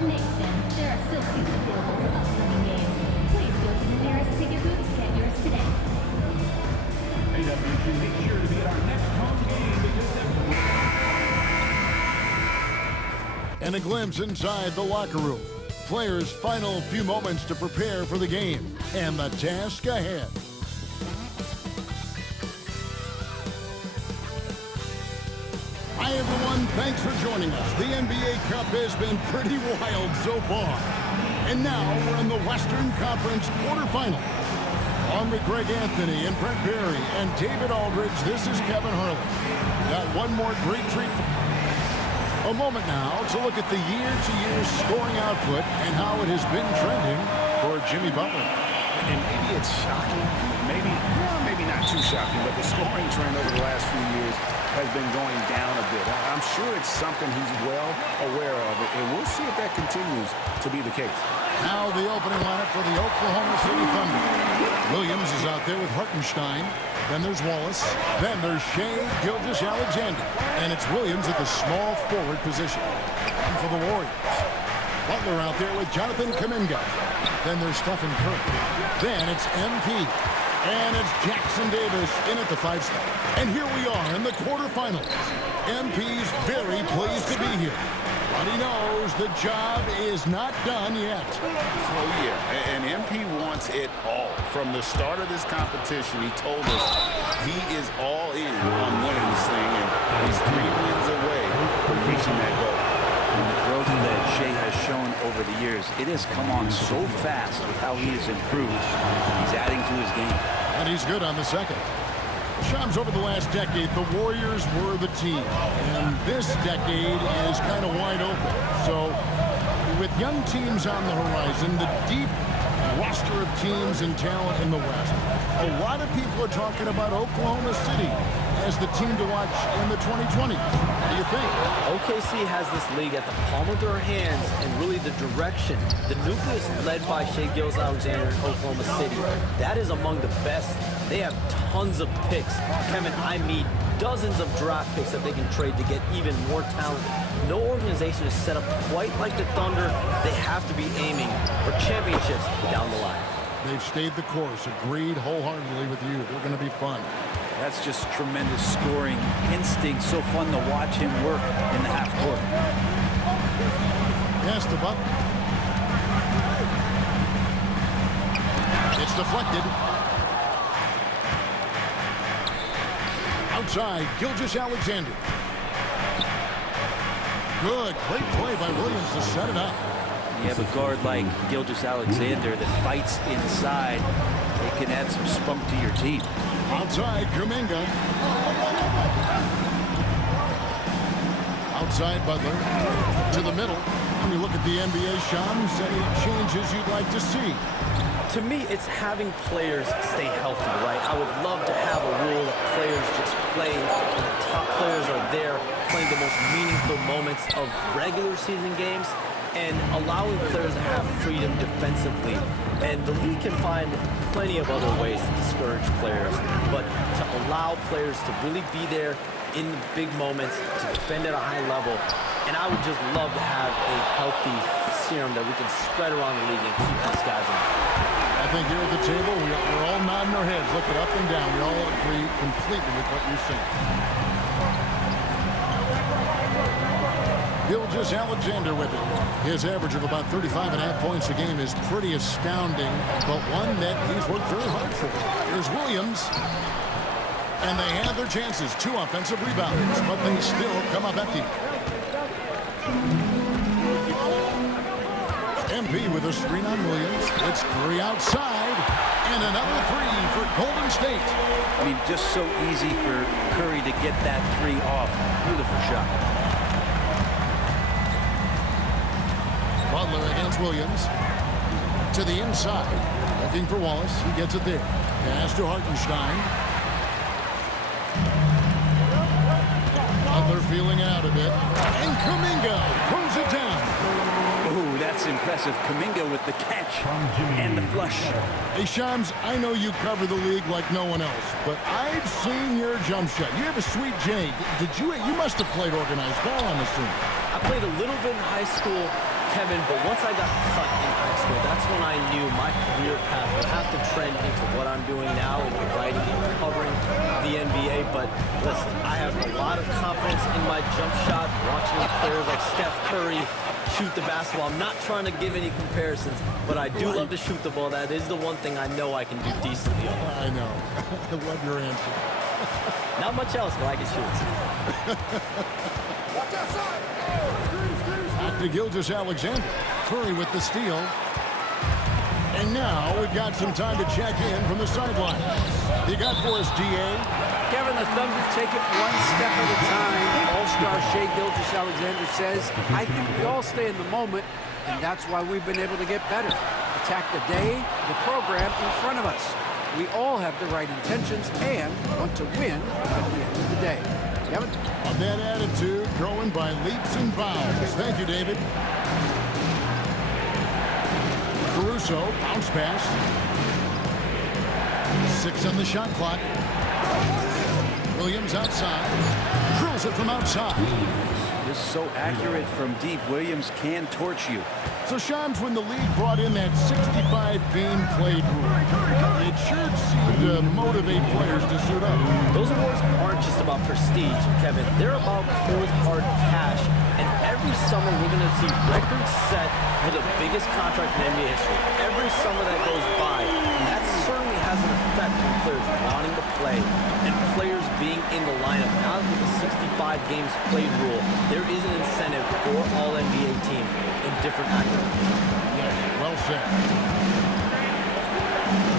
Nation, there are still seats available for upcoming games. Please go to the nearest ticket booth to get yours today. Hey, WC, make sure to be at our next home game because And a glimpse inside the locker room. Players' final few moments to prepare for the game and the task ahead. Hi, everyone. Thanks for joining us. The NBA Cup has been pretty wild so far. And now we're in the Western Conference quarterfinal. On with Greg Anthony and Brent Berry and David Aldridge, this is Kevin Harlan. Got one more great treat. A moment now to look at the year-to-year scoring output and how it has been trending for Jimmy Butler. And maybe it's shocking, maybe not too shocking, but the scoring trend over the last few years has been going down a bit. I'm sure it's something he's well aware of, and we'll see if that continues to be the case. Now the opening lineup for the Oklahoma City Thunder. Williams is out there with Hartenstein. Then there's Wallace. Then there's Shai Gilgeous-Alexander. And it's Williams at the small forward position. And for the Warriors, Butler out there with Jonathan Kuminga. Then there's Stephen Curry. Then it's MP. And it's Jackson Davis in at the 5 spot. And here we are in the quarterfinals. MP's very pleased to be here. But he knows the job is not done yet. Oh, yeah, and MP wants it all. From the start of this competition, he told us he is all in on winning this thing, and he's 3 wins away from reaching that goal. And the growth that Shai has shown over the years, it has come on so fast with how he has improved. He's adding to his game. And he's good on the second. Shams, over the last decade, the Warriors were the team. And this decade is kind of wide open. So with young teams on the horizon, the deep roster of teams and talent in the West, a lot of people are talking about Oklahoma City as the team to watch in the 2020s. What do you think? OKC has this league at the palm of their hands and really the direction. The nucleus led by Shai Gilgeous-Alexander in Oklahoma City, that is among the best. They have tons of picks. Kevin, I mean dozens of draft picks that they can trade to get even more talent. No organization is set up quite like the Thunder. They have to be aiming for championships down the line. They've stayed the course. Agreed wholeheartedly with you. They're going to be fun. That's just tremendous scoring instinct. So fun to watch him work in the half court. Pass to Butler. It's deflected. Outside, Gilgeous-Alexander. Good, great play by Williams to set it up. You have a guard like Gilgeous-Alexander that fights inside. It can add some spunk to your team. Outside, Kuminga. Outside, Butler. To the middle. When you look at the NBA, Shams, any changes you'd like to see? To me, it's having players stay healthy, right? I would love to have a rule that players just play, and the top players are there playing the most meaningful moments of regular season games and allowing players to have freedom defensively. And the league can find plenty of other ways to discourage players, but to allow players to really be there in the big moments, to defend at a high level. And I would just love to have a healthy serum that we can spread around the league and keep these guys in. I think here at the table, we're all nodding our heads, looking up and down. We all agree completely with what you're saying. Gilgeous-Alexander with it. His average of about 35.5 points a game is pretty astounding, but one that he's worked very hard for. Here's Williams. And they had their chances. 2 offensive rebounds, but they still come up empty. MP with a screen on Williams. It's Curry outside. And another 3 for Golden State. I mean, just so easy for Curry to get that 3 off. Beautiful shot. Butler against Williams. To the inside. Looking for Wallace. He gets it there. Pass to Hartenstein. Butler feeling out a bit. And Kuminga throws it down. Ooh, that's impressive. Kuminga with the catch and the flush. Hey, Shams, I know you cover the league like no one else, but I've seen your jump shot. You have a sweet J. You must have played organized ball, I'm assuming. I played a little bit in high school, Kevin, but once I got cut in high school, that's when I knew my career path would have to trend into what I'm doing now in writing and covering the NBA. But listen, I have a lot of confidence in my jump shot, watching players like Steph Curry shoot the basketball. I'm not trying to give any comparisons, but I do love to shoot the ball. That is the one thing I know I can do decently on. I know. I love your answer. Not much else, but I can shoot. Back to Gilgeous-Alexander. Curry with the steal. And now we've got some time to check in from the sideline. You got for us, D.A.? Kevin, the Thunder take it one step at a time. All-star Shai Gilgeous-Alexander says, I think we all stay in the moment, and that's why we've been able to get better. Attack the day, the program in front of us. We all have the right intentions and want to win at the end of the day. Kevin? On that attitude, growing by leaps and bounds. Thank you, David. Caruso, bounce pass. 6 on the shot clock. Williams outside. Drills it from outside. Just so accurate from deep. Williams can torch you. So, Shams, when the league brought in that 65-game played rule, it sure seemed to motivate players to suit up. Those awards aren't just about prestige, Kevin. They're about cold, hard cash. And every summer, we're going to see records set for the biggest contract in NBA history. Every summer that goes by, and that certainly has an effect on players wanting to play and players being in the lineup. Now with the 65 games played rule, there is an incentive for all NBA teams in different activities. Yes, well said.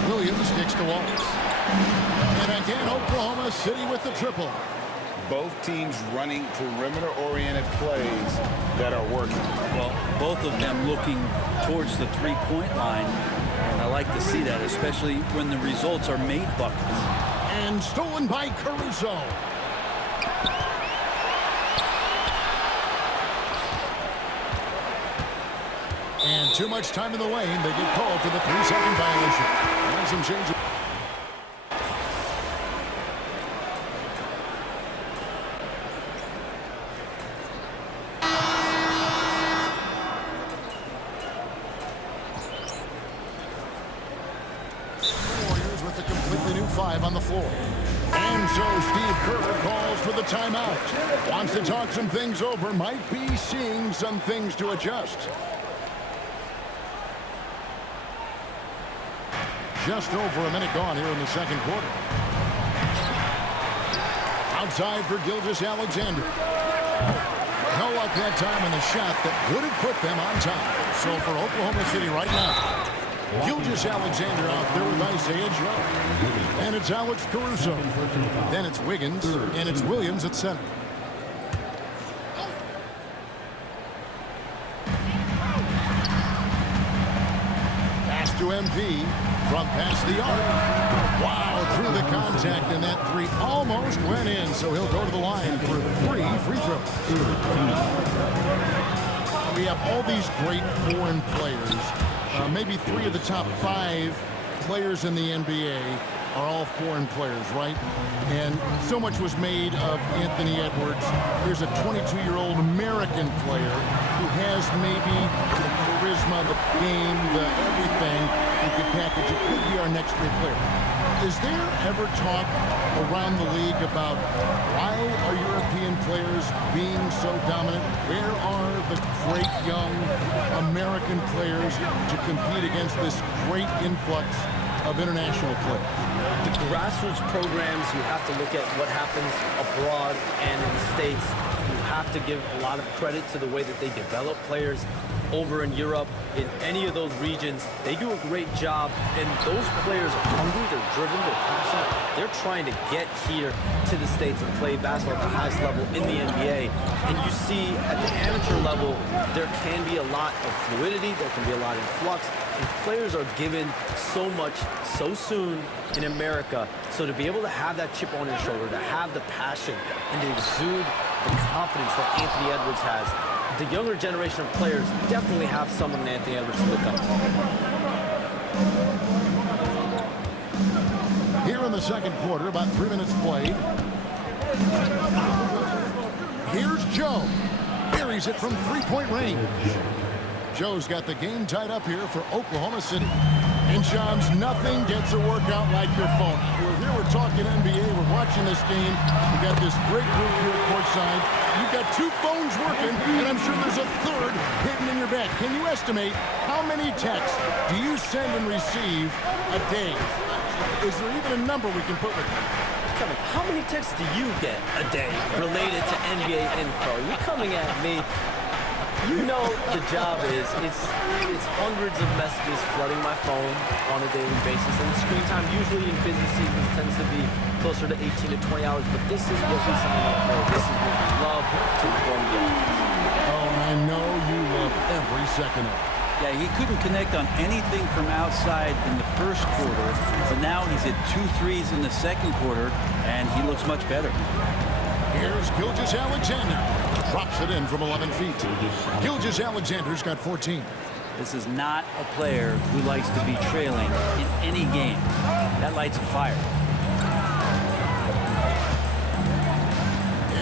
Williams sticks to Wallace. And again, Oklahoma City with the triple. Both teams running perimeter-oriented plays that are working. Well, both of them looking towards the three-point line. And I like to see that, especially when the results are made buckets. And stolen by Caruso. And too much time in the lane. They get called for the 3-second violation. And some change. Warriors with a completely new 5 on the floor. And so Steve Kerr calls for the timeout. Wants to talk some things over. Might be seeing some things to adjust. Just over a minute gone here in the second quarter. Outside for Gilgeous-Alexander. No luck that time in the shot that would have put them on top. So for Oklahoma City right now, Gilgeous-Alexander out there with Isaiah Joe. And it's Alex Caruso. Then it's Wiggins, and it's Williams at center. Pass to MP. From past the arc. Wow, through the contact, and that 3 almost went in, so he'll go to the line for 3 free throws. We have all these great foreign players. Maybe 3 of the top 5 players in the NBA are all foreign players, right? And so much was made of Anthony Edwards. Here's a 22-year-old American player who has maybe the charisma, the game, the everything you could package. It could be our next great player. Is there ever talk around the league about why are European players being so dominant? Where are the great young American players to compete against this great influx of international players? The grassroots programs, you have to look at what happens abroad and in the States. You have to give a lot of credit to the way that they develop players over in Europe. In any of those regions, they do a great job, and those players are hungry, they're driven, they're passionate. They're trying to get here to the States and play basketball at the highest level in the NBA. And you see at the amateur level, there can be a lot of fluidity, there can be a lot of flux, and players are given so much so soon in America. So to be able to have that chip on your shoulder, to have the passion, and to exude the confidence that Anthony Edwards has, the younger generation of players definitely have someone in Anthony Edwards to look up to. Here in the second quarter, about 3 minutes played. Here's Joe. Buries it from 3-point range. Joe's got the game tied up here for Oklahoma City. And Shams, nothing gets a workout like your phone. We're talking NBA. We're watching this game. We got this great group here courtside. You've got two phones working, and I'm sure there's a third hidden in your bag. Can you estimate how many texts do you send and receive a day? Is there even a number we can put with it? Kevin, how many texts do you get a day related to NBA info? You're coming at me. You know the job is, it's hundreds of messages flooding my phone on a daily basis. And the screen time usually in busy seasons tends to be closer to 18 to 20 hours. But this is what we sign up for. This is what we love to inform the audience. Oh, and I know you love every second of it. Yeah, he couldn't connect on anything from outside in the first quarter, but now he's hit 2 threes in the second quarter, and he looks much better. Here's Gilgeous-Alexander. Drops it in from 11 feet. Gilgeous-Alexander's got 14. This is not a player who likes to be trailing in any game. That lights a fire.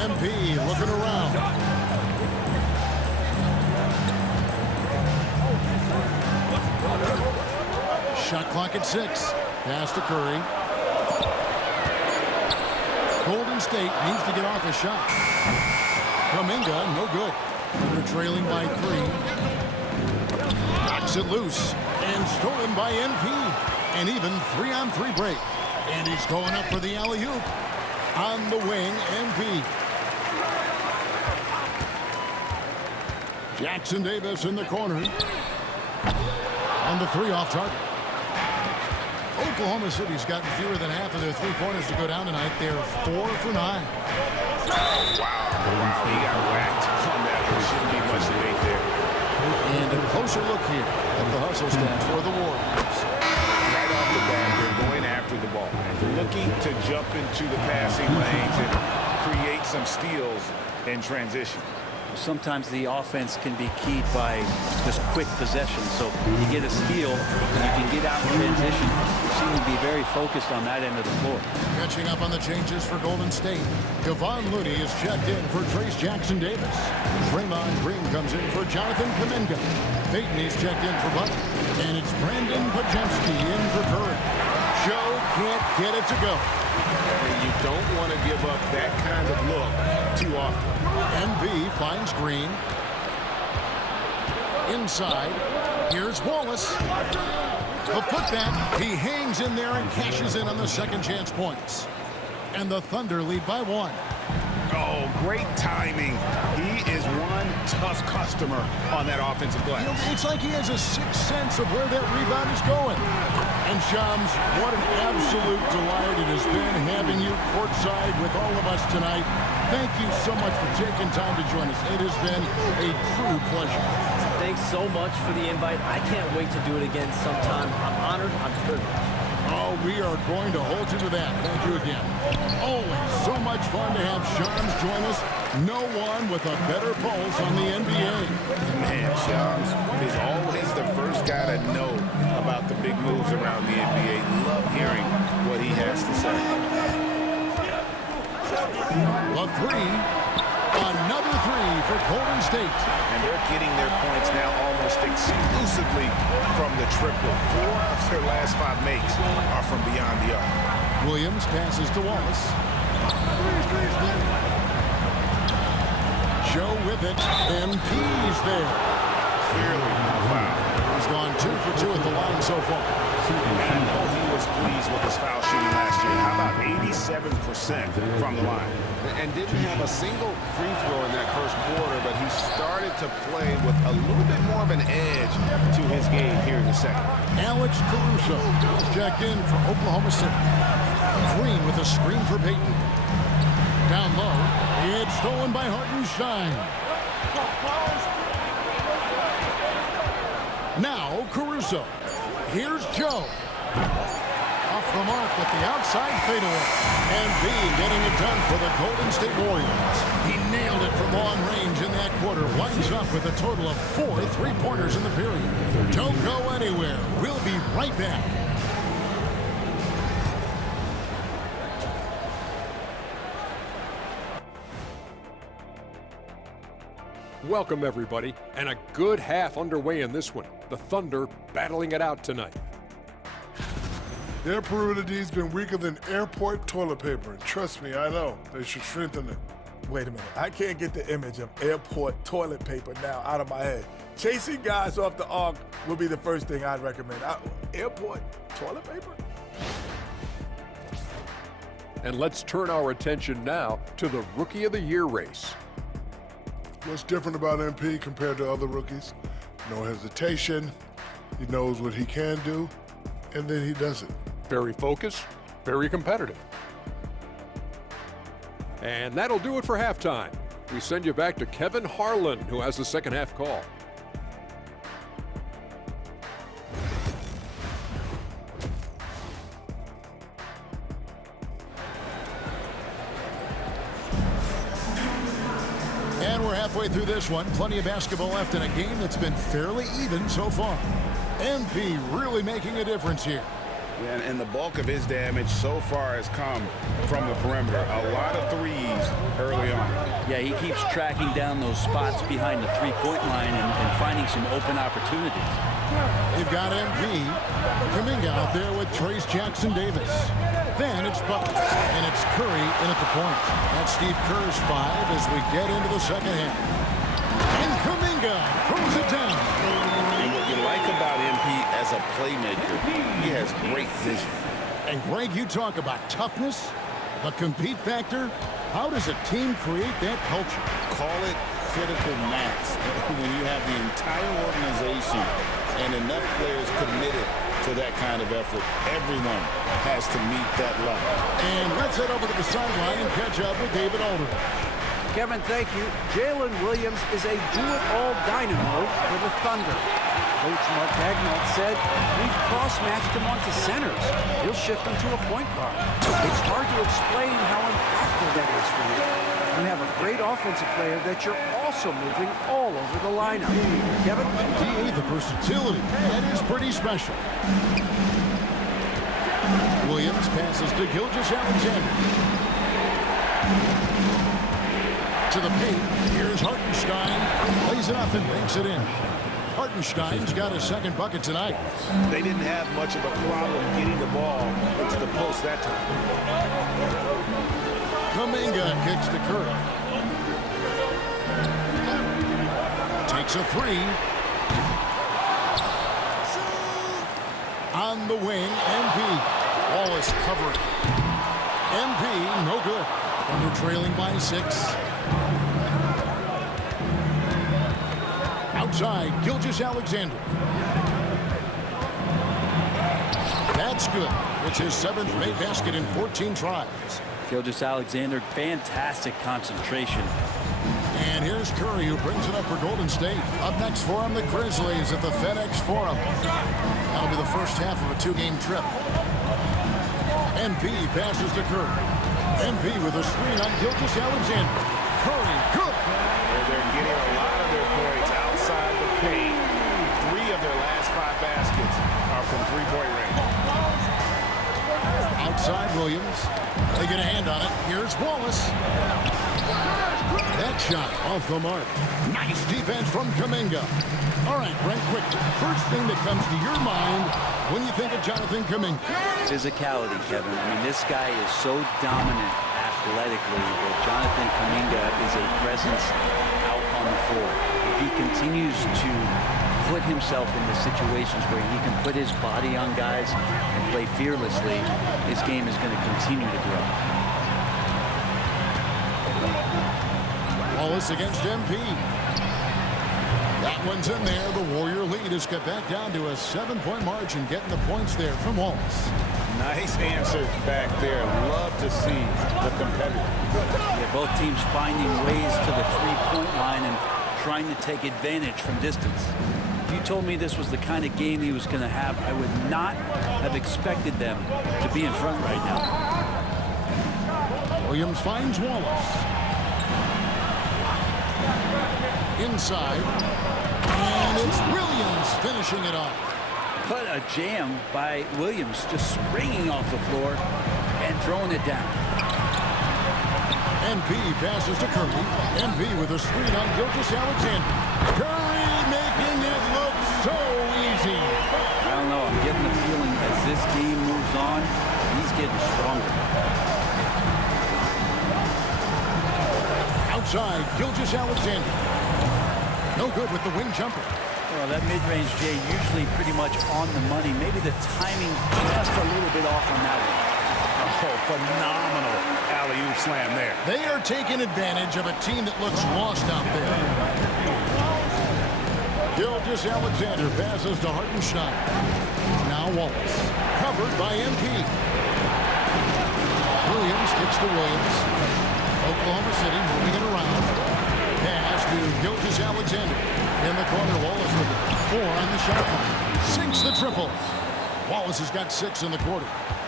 MP looking around. Shot clock at 6. Pass to Curry. Golden State needs to get off a shot. Kuminga, no good. They're trailing by 3. Knocks it loose. And stolen by MP. And even 3-on-3 break. And he's going up for the alley-oop. On the wing, MP. Jackson Davis in the corner. And the 3 off target. Oklahoma City's gotten fewer than half of their 3-pointers to go down tonight. They're 4 for 9. Wow, he got whacked on that one. Shouldn't be much debate there. And a closer look here at the hustle stats for the Warriors. Right off the bat, they're going after the ball. Looking to jump into the passing lanes and create some steals in transition. Sometimes the offense can be keyed by just quick possession. So you get a steal, and you can get out in transition. You seem to be very focused on that end of the floor. Catching up on the changes for Golden State. Kevon Looney is checked in for Trace Jackson Davis. Draymond Green comes in for Jonathan Kuminga. Peyton is checked in for Butler. And it's Brandon Podziemski in for Curry. Joe can't get it to go. And you don't want to give up that kind of look too often. MV finds Green. Inside. Here's Wallace. The putback. He hangs in there and cashes in on the second chance points. And the Thunder lead by 1. Oh, great timing. He is one tough customer on that offensive glass. You know, it's like he has a sixth sense of where that rebound is going. And Shams, what an absolute delight it has been having you courtside with all of us tonight. Thank you so much for taking time to join us. It has been a true pleasure. Thanks so much for the invite. I can't wait to do it again sometime. I'm honored. I'm privileged. Oh, we are going to hold you to that. Thank you again. Always so much fun to have Shams join us. No one with a better pulse on the NBA. Man, Shams is always the first guy to know about the big moves around the NBA. Love hearing what he has to say. The 3. Another 3 for Golden State. And they're getting their points now almost exclusively from the triple. 4 of their last 5 makes are from beyond the arc. Williams passes to Wallace. Joe with it. MP's there. Clearly a foul. He's gone 2 for 2 at the line so far. I know he was pleased with his foul shooting last year. How about 87% from the line? And didn't have a single free throw in that first quarter, but he started to play with a little bit more of an edge to his game here in the second. Alex Caruso is checked in for Oklahoma City. Green with a screen for Peyton. Down low, it's stolen by Hartenstein. Now Caruso. Here's Joe. Off the mark with the outside fadeaway. And B getting it done for the Golden State Warriors. He nailed it from long range in that quarter. Winds up with a total of 4 3-pointers in the period. Don't go anywhere. We'll be right back. Welcome, everybody, and a good half underway in this one. The Thunder battling it out tonight. Their perimeter D's been weaker than airport toilet paper. And trust me, I know. They should strengthen it. Wait a minute. I can't get the image of airport toilet paper now out of my head. Chasing guys off the arc would be the first thing I'd recommend. Airport toilet paper? And let's turn our attention now to the Rookie of the Year race. What's different about MP compared to other rookies? No hesitation. He knows what he can do, and then he does it. Very focused, very competitive. And that'll do it for halftime. We send you back to Kevin Harlan, who has the second half call. And we're halfway through this one. Plenty of basketball left in a game that's been fairly even so far. MP really making a difference here. Yeah, and the bulk of his damage so far has come from the perimeter. A lot of threes early on. Yeah, he keeps tracking down those spots behind the three-point line and finding some open opportunities. They've got MP coming out there with Trace Jackson-Davis. Then it's Butler, and it's Curry in at the point. That's Steve Kerr's 5 as we get into the second half. And Kuminga throws it down. And what you like about MP as a playmaker, he has great vision. And Greg, you talk about toughness, the compete factor. How does a team create that culture? Call it critical mass. When you have the entire organization and enough players committed to that kind of effort, everyone has to meet that level. And let's head over to the sideline and catch up with David Aldridge. Kevin, thank you. Jalen Williams is a do-it-all dynamo for the Thunder. Coach Mark Dagnall said, we've cross-matched him onto centers. He'll shift him to a point guard. It's hard to explain how impactful that is for you. You have a great offensive player that you're also moving all over the lineup. Kevin? D.A., the versatility. That is pretty special. Williams passes to Gilgeous-Alexander. To the paint. Here's Hartenstein. Lays it up and banks it in. Hartenstein's got his second bucket tonight. They didn't have much of a problem getting the ball into the post that time. Kuminga kicks to Curry. Takes a three. On the wing, MP. Wallace covering. MP, no good. Under trailing by 6. Outside, Gilgeous-Alexander. That's good. It's his 7th made basket in 14 tries. Gilgeous-Alexander, fantastic concentration. And here's Curry, who brings it up for Golden State. Up next for him, the Grizzlies at the FedEx Forum. That'll be the first half of a 2-game trip. MP passes to Curry. MP with a screen on Gilgeous-Alexander. Curry, good. They're getting a lot of their points outside the paint. 3 of their last 5 baskets are from three-point range. Outside Williams. They get a hand on it. Here's Wallace. That shot off the mark. Nice defense from Kuminga. All right, Brent, quick. First thing that comes to your mind when you think of Jonathan Kuminga. Physicality, Kevin. I mean, this guy is so dominant athletically that Jonathan Kuminga is a presence out on the floor. If he continues to put himself into situations where he can put his body on guys and play fearlessly, his game is going to continue to grow. Wallace against MP. That one's in there. The Warrior lead is cut back down to a 7-point margin, getting the points there from Wallace. Nice answer back there. Love to see the competitor. Yeah, both teams finding ways to the three-point line and trying to take advantage from distance. If you told me this was the kind of game he was going to have, I would not have expected them to be in front right now. Williams finds Wallace. Inside. And it's Williams finishing it off. What a jam by Williams, just springing off the floor and throwing it down. MP passes to Curry. MP with a screen on Gilgeous-Alexander. Curry making it look so easy. I don't know. I'm getting the feeling as this game moves on, he's getting stronger. Outside, Gilgeous-Alexander. No good with the wing jumper. Well, that mid-range, Jay, usually pretty much on the money. Maybe the timing just a little bit off on that one. Oh, phenomenal alley-oop slam there. They are taking advantage of a team that looks lost out there. Gilgeous-Alexander passes to Hartenstein. Now Wallace. Covered by MP. Williams kicks to Williams. Oklahoma City moving it around. Pass to Gilgeous-Alexander. In the corner, Wallace with it. 4 on the shot clock. Sinks the triple. Wallace has got 6 in the quarter.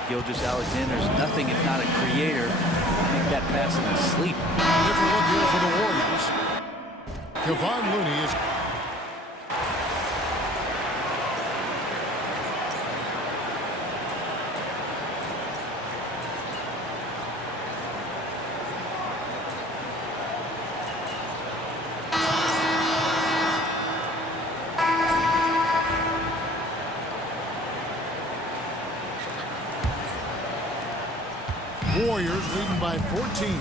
Gilgeous-Alexander's nothing if not a creator. Make that pass in his sleep. Different look here for the Warriors. Kevon Looney is... Warriors leading by 14.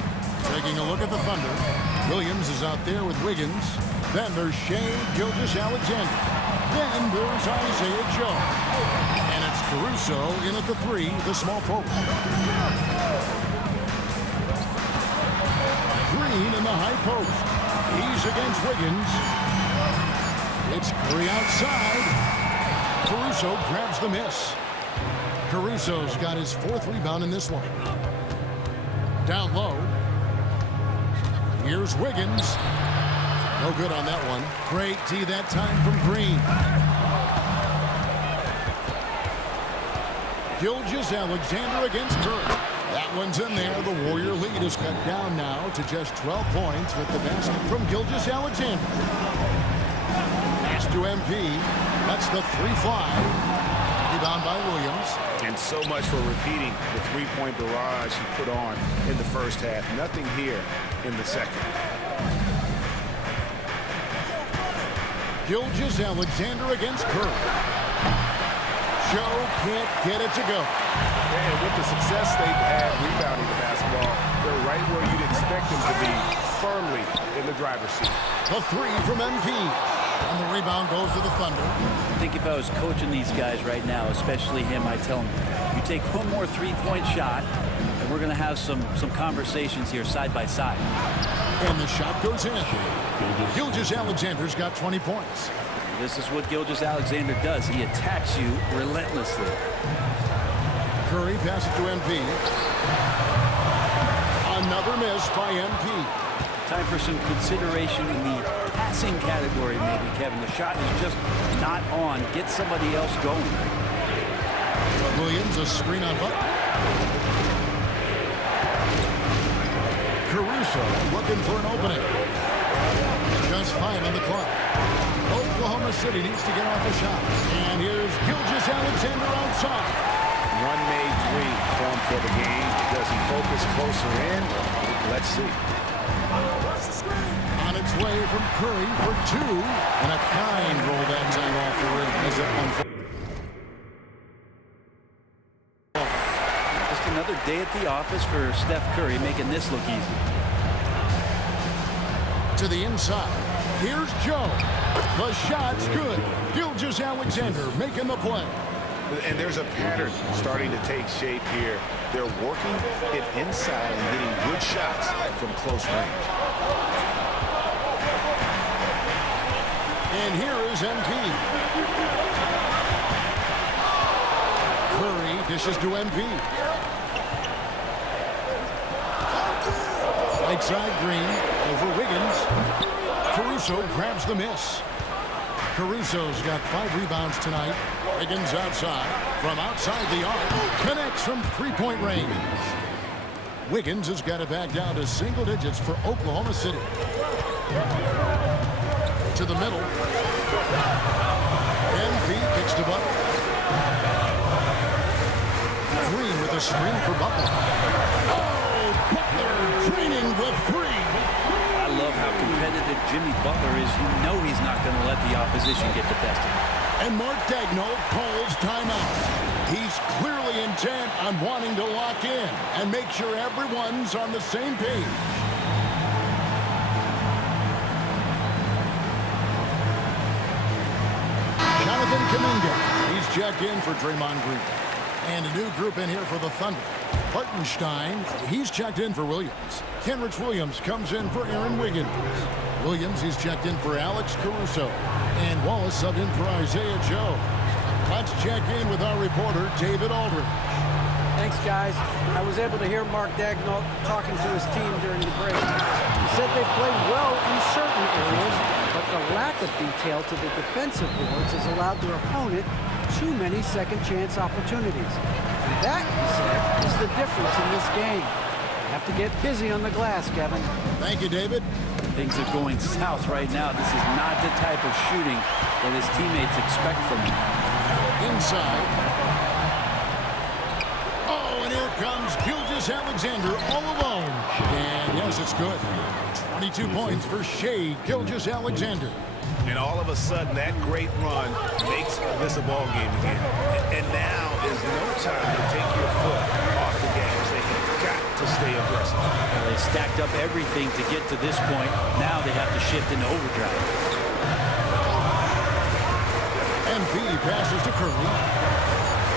Taking a look at the Thunder. Williams is out there with Wiggins. Then there's Shea Gilgeous-Alexander. Then there's Isaiah Joe. And it's Caruso in at the 3, the small forward. Green in the high post. He's against Wiggins. It's Curry outside. Caruso grabs the miss. Caruso's got his 4th rebound in this one. Down low. Here's Wiggins. No good on that one. Great D that time from Green. Gilgeous-Alexander against Curry. That one's in there. The Warrior lead is cut down now to just 12 points with the basket from Gilgeous-Alexander. Pass to MP. That's the 3 fly. Rebound by Williams. And so much for repeating the three-point barrage he put on in the first half. Nothing here in the second. Gilgeous-Alexander against Curry. Joe can't get it to go. And with the success they've had rebounding the basketball, they're right where you'd expect them to be, firmly in the driver's seat. The 3 from MP. And the rebound goes to the Thunder. I think if I was coaching these guys right now, especially him, I'd tell him, you take one more three-point shot, and we're going to have some conversations here side by side. And the shot goes in. Gilgeous-Alexander's got 20 points. This is what Gilgeous-Alexander does. He attacks you relentlessly. Curry passes to MP. Another miss by MP. Time for some consideration in the passing category, maybe, Kevin. The shot is just not on. Get somebody else going. Williams, a screen on Butler. Caruso looking for an opening. Just 5 on the clock. Oklahoma City needs to get off a shot. And here's Gilgeous-Alexander outside. One made 3 formed for the game. Does he focus closer in? Let's see. On its way from Curry for 2. And a kind roll that time off the rim as it unfolds. Just another day at the office for Steph Curry, making this look easy. To the inside. Here's Joe. The shot's good. Gilgeous-Alexander making the play. And there's a pattern starting to take shape here. They're working it inside and getting good shots from close range. And here is MP. Curry dishes to MP. Right side Green over Wiggins. Caruso grabs the miss. Caruso's got 5 rebounds tonight. Wiggins outside. From outside the arc. Connects from 3-point range. Wiggins has got it back down to single digits for Oklahoma City. To the middle. MP kicks to Butler. Green with a screen for Butler. Oh, Butler draining the three. I love how competitive Jimmy Butler is. You know he's not going to let the opposition get the best of him. And Mark Daigneault calls timeout. He's clearly intent on wanting to lock in and make sure everyone's on the same page. Jonathan Kuminga. He's checked in for Draymond Green. And a new group in here for the Thunder. Hartenstein, he's checked in for Williams. Kenrich Williams comes in for Aaron Wiggins. Williams, he's checked in for Alex Caruso. And Wallace subbed in for Isaiah Joe. Let's check in with our reporter, David Aldridge. Thanks, guys. I was able to hear Mark Daigneault talking to his team during the break. He said they played well in certain areas, but the lack of detail to the defensive boards has allowed their opponent too many second-chance opportunities. And that, he said, is the difference in this game. You have to get busy on the glass, Kevin. Thank you, David. Things are going south right now. This is not the type of shooting that his teammates expect from him. Inside. Oh, and here comes Gilgeous-Alexander all alone. And yes, it's good. 22 points for Shai Gilgeous-Alexander. And all of a sudden, that great run makes this a ball game again. And now is no time to take your foot off the gas. They have got to stay aggressive. Well, they stacked up everything to get to this point. Now they have to shift into overdrive. MP passes to Curry.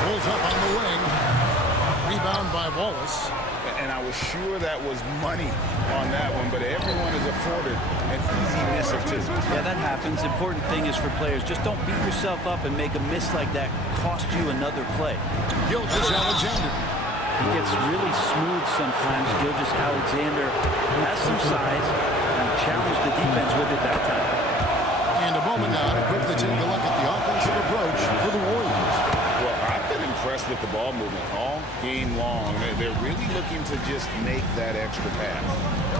Pulls up on the wing. Rebound by Wallace. And I was sure that was money on that one, but everyone is afforded an easy miss or two. Yeah, that happens. Important thing is for players, just don't beat yourself up and make a miss like that cost you another play. Gilgeous-Alexander. He gets really smooth sometimes. Gilgeous-Alexander has some size, and he challenged the defense with it that time. And a moment now to quickly take a look at the offensive approach for the Warriors. Well, I've been impressed with the ball movement all game long. They're really looking to just make that extra pass.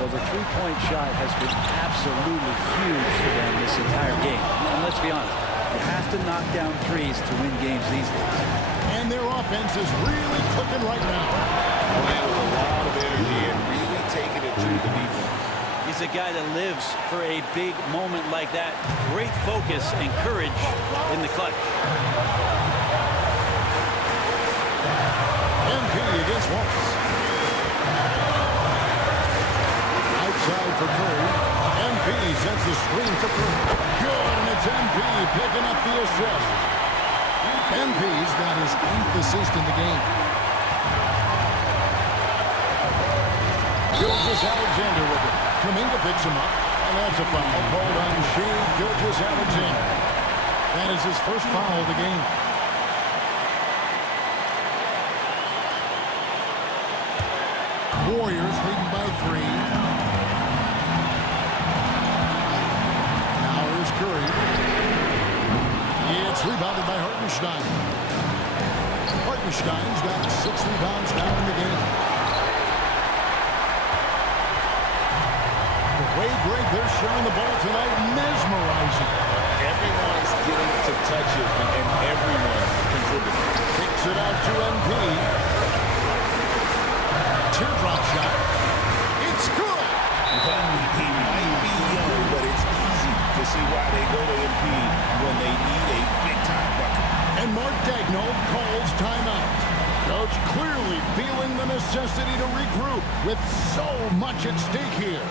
Well, the three-point shot has been absolutely huge for them this entire game. And let's be honest, you have to knock down threes to win games these days. And their offense is really clicking right now. Playing with a lot of energy and really taking it to the defense. He's a guy that lives for a big moment like that. Great focus and courage in the clutch. MP against Wallace. Outside for Curry. MP sets the screen for Curry. Good, and it's MP picking up the assist. MP's got his 8th assist in the game. Gilgeous-Alexander with it. Kuminga picks him up, and that's a foul called on Shai Gilgeous-Alexander. That is his first foul of the game. Warriors leading by 3. Now here's Curry. It's rebounded by Hartenstein. Hartenstein's got 6 rebounds now in the game. The way great they're sharing the ball tonight, mesmerizing. Everyone's getting to touch it, and everyone contributing. Kicks it out to MP. Teardrop shot. It's good. He might be young, but it's easy to see why they go to MP when they need a big-time bucket. And Mark Daigneault calls timeout. Coach clearly feeling the necessity to regroup with so much at stake here.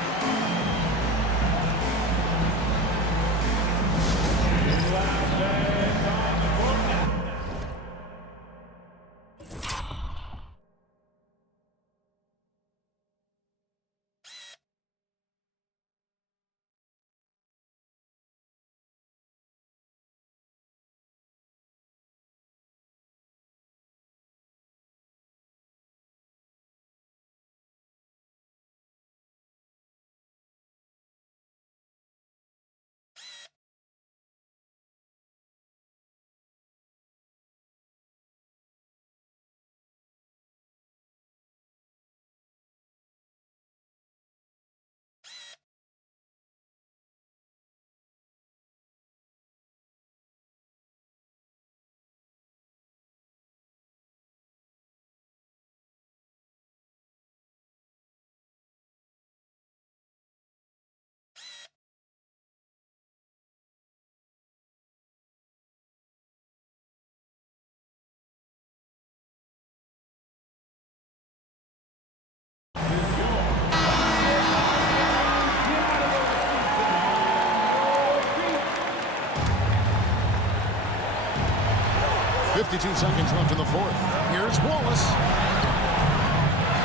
52 seconds left in the fourth. Here's Wallace.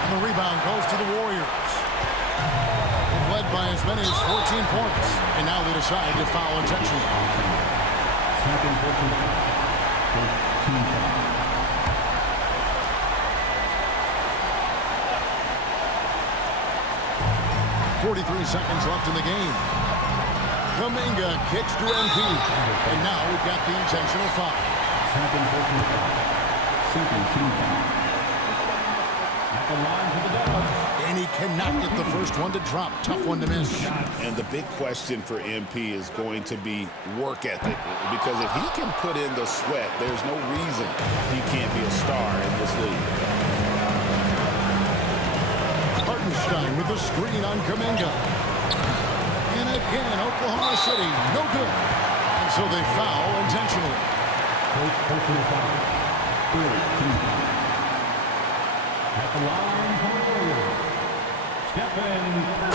And the rebound goes to the Warriors. They've led by as many as 14 points. And now they decide to foul intentionally. Second 43 seconds left in the game. Kuminga kicks to MP. And now we've got the intentional foul. Second team foul. At the line for the Dubs. And he cannot get the first one to drop. Tough one to miss. And the big question for MP is going to be work ethic. Because if he can put in the sweat, there's no reason he can't be a star in this league. Hartenstein with the screen on Kuminga. And again, Oklahoma City, no good. And so they foul intentionally. Personal foul. Third team foul. At the line for the Warriors.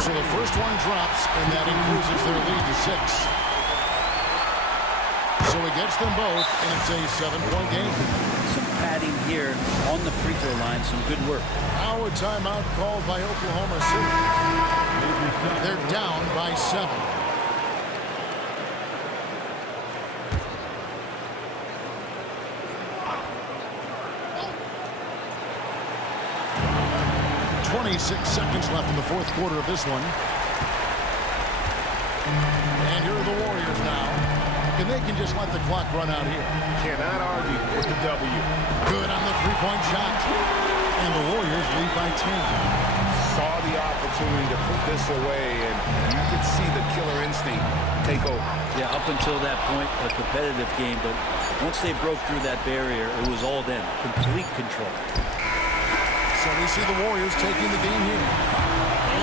So the first one drops, and that increases their lead to 6. So he gets them both, and it's a 7-point game. Some padding here on the free throw line. Some good work. Now a timeout called by Oklahoma City. They're down by 7. .26 seconds left in the fourth quarter of this one. And here are the Warriors now. And they can just let the clock run out here. Cannot argue with the W. Good on the three-point shot. And the Warriors lead by 10. Saw the opportunity to put this away, and you could see the killer instinct take over. Yeah, up until that point, a competitive game, but once they broke through that barrier, it was all them. Complete control. So we see the Warriors taking the game here.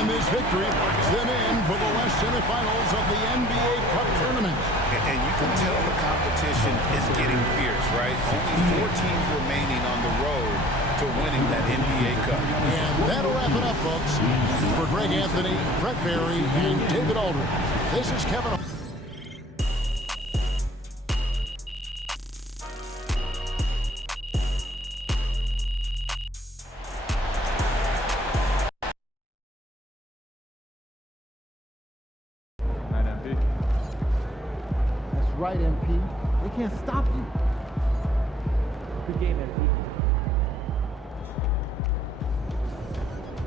And this victory puts them in for the West semifinals of the NBA Cup tournament. And you can tell the competition is getting fierce, right? Only 4 teams remaining on the road to winning that NBA Cup. And that'll wrap it up, folks. For Greg Anthony, Brett Barry, and David Aldridge, this is Kevin. That's right, MP. They can't stop you. Good game, MP.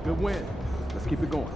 Good win. Let's keep it going.